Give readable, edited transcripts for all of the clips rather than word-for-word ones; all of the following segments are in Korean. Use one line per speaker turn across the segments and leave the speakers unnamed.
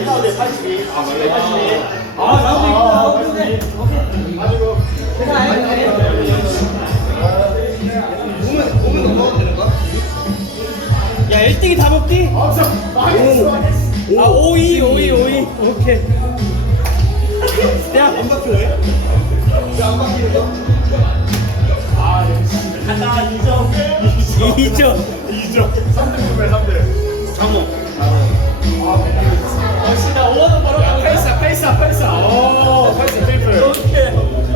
라운드에 82. 82.
나오고 있구나.
오케이. 가지고.
몸은 넘어가도 되는 거야? 야 1등이 다 먹기?
없어. 망했어.
5위 오케이. 야,
안 바뀌네. 왜안 바뀌는 거? 아, 간다. 2점.
2점.
2점. 3등 3등.
장모.
역시 나 5원 바로 가. 84. 오, 84 트리플.
오케이.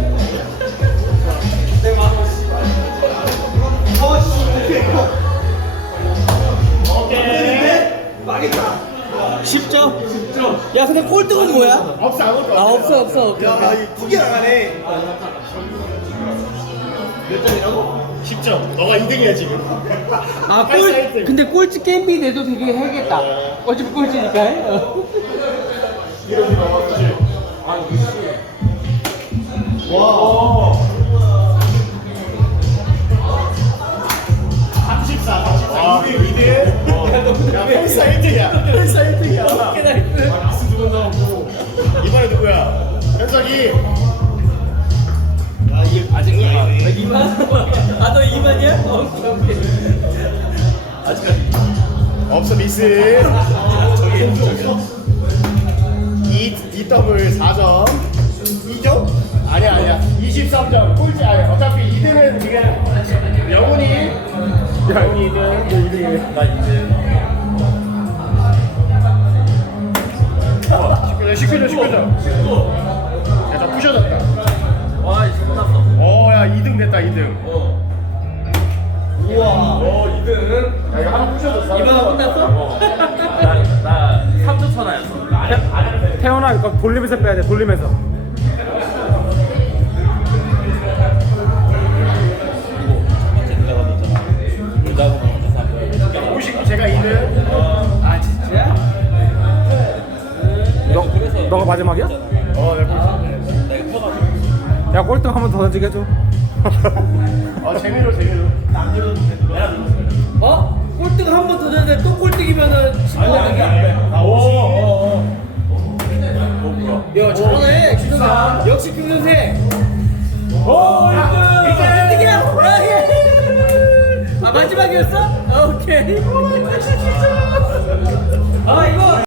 오케이. 망했다.
10점. 야, 근데 꼴등은 뭐야?
없어, 아무것도
없어. 오케이.
야, 이게 나가네. 몇 점이라고? 10점. 너가 2등이야, 지금.
근데 꼴찌 게임비 내도 되게 해야겠다. 어차피 꼴찌니까.
이렇게 넘어갔지. 와. 34. 2등. 야, 펠사 1등이야. 펠사 1등이야.
나이스.
두번 나왔고. 이번에 누구야? 현석이.
아직 2만? 너 2만이야? 오케이.
아직까지. 없어, 미스. 저기. 이 더블 4점. 2점? 아니야. 23점. 꼴찌 아니야. 어차피 2등은 지금 영훈이 2등. 나 2등. 19점. 야, 다 부셔졌다.
와, 이제 끝났어.
야, 2등 됐다, 2등.
우와.
2등. 야, 이거 하나 부셔졌어.
2만 끝났어?
나 3초 천하였어.
태어나 이거 돌리면서 빼야 돼. 돌리면서.
오십 제가 2등.
아, 진짜?
너가 마지막이야?
내가
야 꼴등 한 번 더 던지게 해줘.
재미로.
꼴등 한 번 더 줬는데 또 꼴등이면은 10만 원.
나 5점.